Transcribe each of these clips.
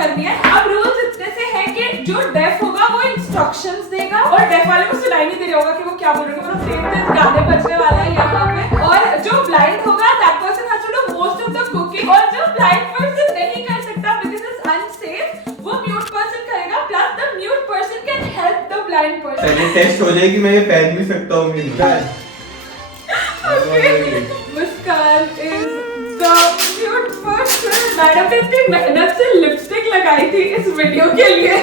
करनी है। अब रूल्स इतने से है कि जो डेफ होगा वो इंस्ट्रक्शंस देगा और डेफ वाले को सुनाई नहीं दे रहा होगा कि वो क्या बोल रहे हैं, मतलब तेज तेज गाने बजने वाला है यहाँ पे। और जो ब्लाइंड होगा that person has to do most of the cooking, और जो ब्लाइंड पर्सन नहीं कर सकता बिकॉज़ इट्स अनसेफ, वो म्यूट पर्सन करेगा, plus the mute person can help the blind person. पहले टेस्ट हो जाएगी, मैं ये पहन भी सकता हूँ कि नहीं। Muskan is the mute person. Madam ने इतनी मेहनत से लिपस्टिक लगाई थी इस वीडियो के लिए।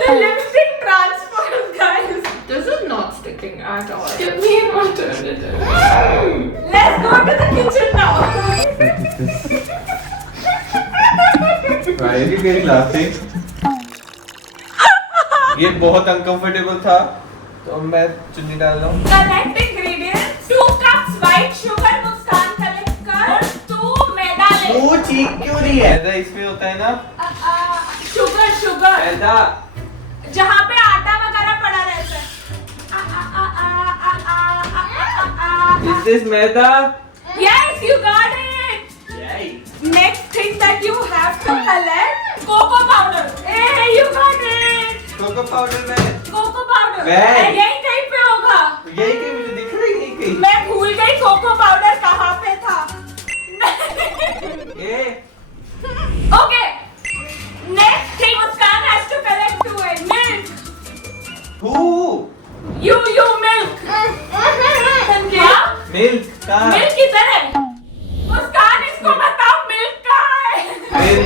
The lipstick transfers, guys. This is not sticking at all. Give me an alternative. Let's go to the kitchen now. Why are you getting laughing? ये बहुत अनकंफर्टेबल था, तो अब मैं चुन्नी डाल रहा हूँ। Collect ingredients. 2 cups white sugar मुस्कान collect कर। 2 मैदा ले। वो ठीक क्यों नहीं है? मैदा इसमें होता है ना? Sugar. मैदा। जहाँ पे आटा वगैरह पड़ा रहता है। Is this maida? Yes, you got it. Yay. Next thing that you have to collect cocoa powder. Hey, you got it. Cocoa powder में। Cocoa powder Where? यही कहीं पे होगा। यही कहीं मुझे दिख रहा है, यही कहीं। मैं भूल गई कोको पाउडर कहाँ पे था। ये okay, next thing Muskan has to collect 2 eggs. Milk. who? You milk. क्या? मिल्क का। मिल्क किधर है? मुस्कान इसको बताओ मिल्क कहाँ है?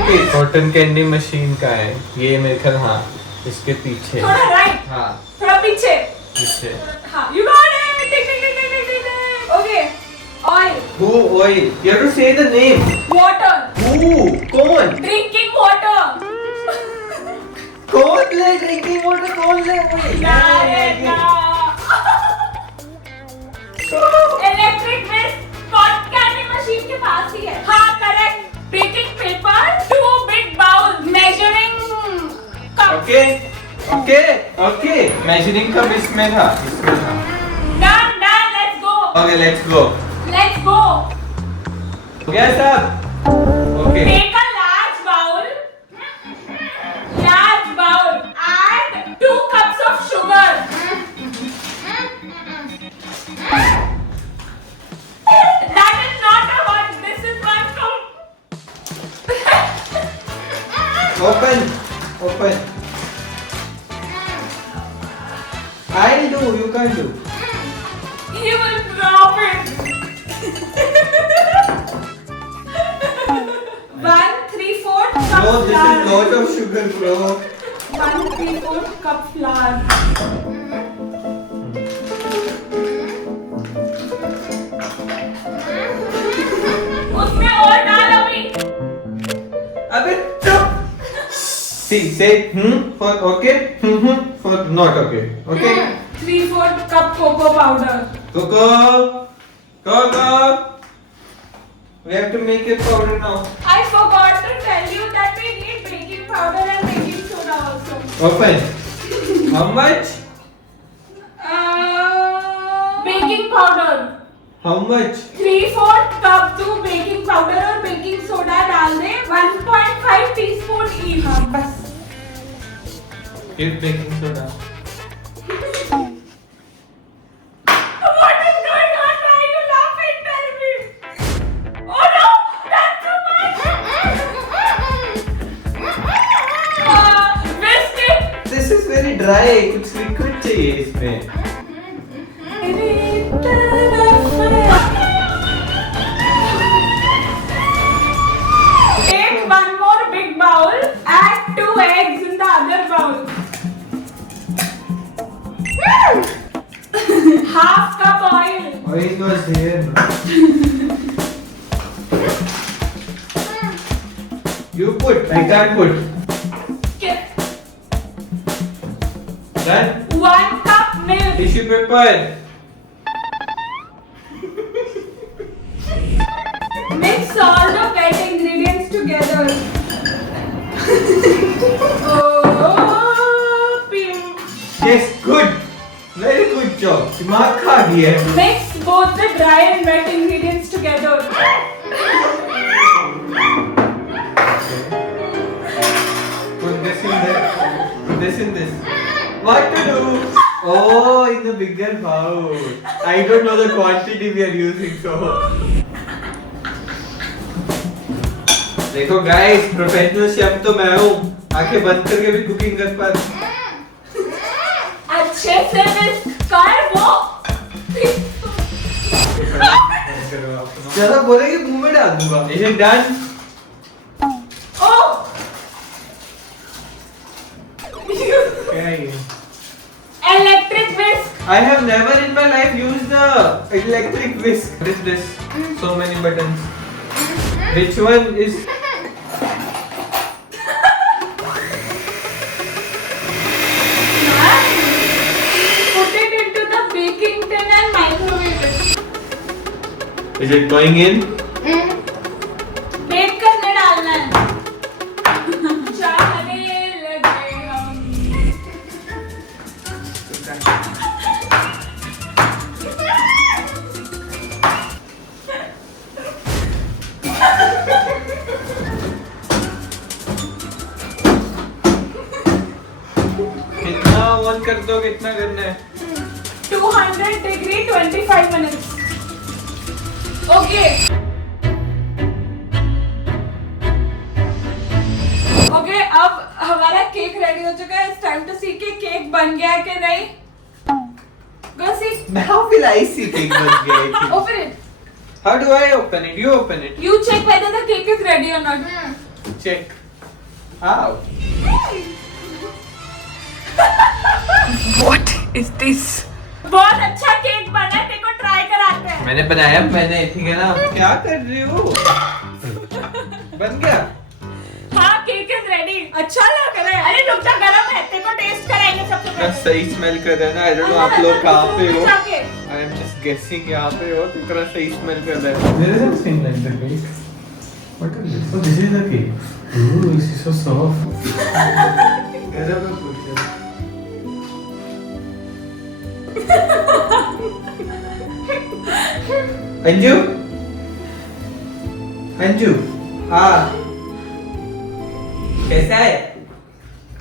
मिल्क कॉटन कैंडी मशीन का है ये, मेरे ख्याल। हाँ, इसके पीछे। थोड़ा राइट, हाँ, थोड़ा पीछे। पीछे। हाँ, you got it. Tick, tick, tick, tick, tick, tick. Okay, oil. Who? Oil. You have to say the name. Water. Who? कौन? Drinking water. कौन ले ड्रिंकिंग वाटर? कौन ले? इलेक्ट्रिक वेस्ट कैंडी मशीन के पास ही है। हाँ, correct. Baking paper, 2 big bowl, measuring cup. Okay, okay, okay. Measuring cup इसमें था, इसमें था। Done, let's go. Okay, let's go. Let's go. हो गया सब? Okay. Take a large bowl, add 2 cups of sugar. That is not a one, this is 1 cup. Open. I'll do, you can't do. You will drop it. 1/3/4 cup No, this flour. is lot of sugar, bro. 1/3/4 cup flour. उसमें और डाल अभी। अबे चुप। See, say for okay, for not okay. Okay? 3/4 cup cocoa powder. Coco. We have to make it powder now. I forgot to tell you that we need baking powder and baking soda also. Open. How much? Baking powder. How much? 3/4 cup तू baking powder और baking soda डाल दे, 1.5 teaspoon each. हाँ बस। Give baking soda. What is going on? Why are you laughing? Tell me. Oh no, that's too much. Whisk it. This is very dry. कुछ liquid चाहिए इसमें. Take 1 more big bowl. Add 2 eggs in the other bowl. Half cup oil. Oil was here. You put. I can't put. Done. 1 cup milk. Tissue paper. Mix all the wet ingredients together. Oh, pink. Yes, good. Very good job. दिमाग खा गया है. Mix both the dry and wet ingredients together. this in this. What to do? Oh, in the bigger bowl. I don't know the quantity we are using, so. देखो guys, professional chef तो मैं हूँ. आंखें बंद करके भी cooking कर पाता. अच्छे से मिक्स कर वो. ज़्यादा बोलेगी मुंह में डाल दूँगा. Is it done? Oh. क्या है ये? Electric whisk. I have never in my life used the electric whisk. What is this? So many buttons. Which one is? Put it into the baking tin and microwave it. Is it going in? Bake करने डालना है. चाहने लगे हम. कितना on कर दो, कितना करना है? 200 degree 25 minutes. Okay. Okay, अब हमारा केक रेडी हो चुका है. It's time to see कि केक बन गया है कि नहीं. Go see. How will I see cake बन गया है? Open it. How do I open it? You open it. You check whether the cake is ready or not. Check. How? What is this? बहुत अच्छा cake बना है. देखो try कराते हैं. मैंने बनाया, मैंने ठीक है ना. क्या कर रही हो? बन गया. हाँ, केक इज रेडी. अच्छा लग रहा है. अरे रुक जा, गरम है. देखो टेस्ट कराएंगे सबसे क्या पहले. सही स्मेल कर रहा है ना. I don't know आप लोग कहाँ पे हो. जाके. I am just guessing यहाँ पे हो. इतना सही स्मेल कर रहा है. There is something like the cake. What is this? Oh, this is the cake. Ooh, this is so soft. कैसा मैं पूछ रहा हूँ? अंजू, अंजू, हाँ, कैसा है?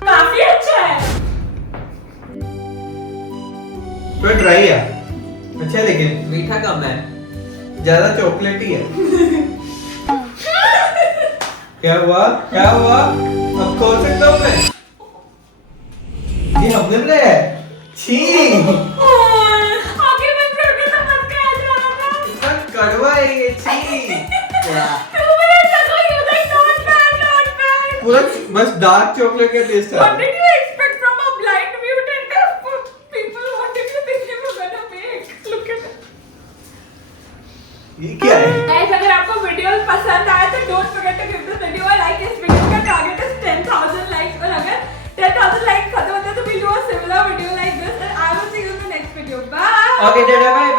काफी अच्छा है. थोड़ा ड्राई है. अच्छा लेकिन मीठा कम है. ज्यादा चॉकलेटी है. क्या हुआ? क्या हुआ? अब खोल सकता हूँ मैं? ये हमने बनाया है. छी. आगे मैं करके समझ के आ जा रहा था. इतना कड़वा है ये. छी. तू मेरे सको you like not bad, not bad. पूरा बस डार्क चॉकलेट का टेस्ट What है. did you expect from a blind mutant people? What did you think they were gonna make? Look at it. ये क्या है? Guys, अगर आपको वीडियो पसंद आया तो don't forget to give this video a like. इस वीडियो का टारगेट है 10,000 likes और अगर 10,000 likes खत्म होते हैं तो we'll do a similar video like this and I will see you in the next video. Bye. Okay, bye.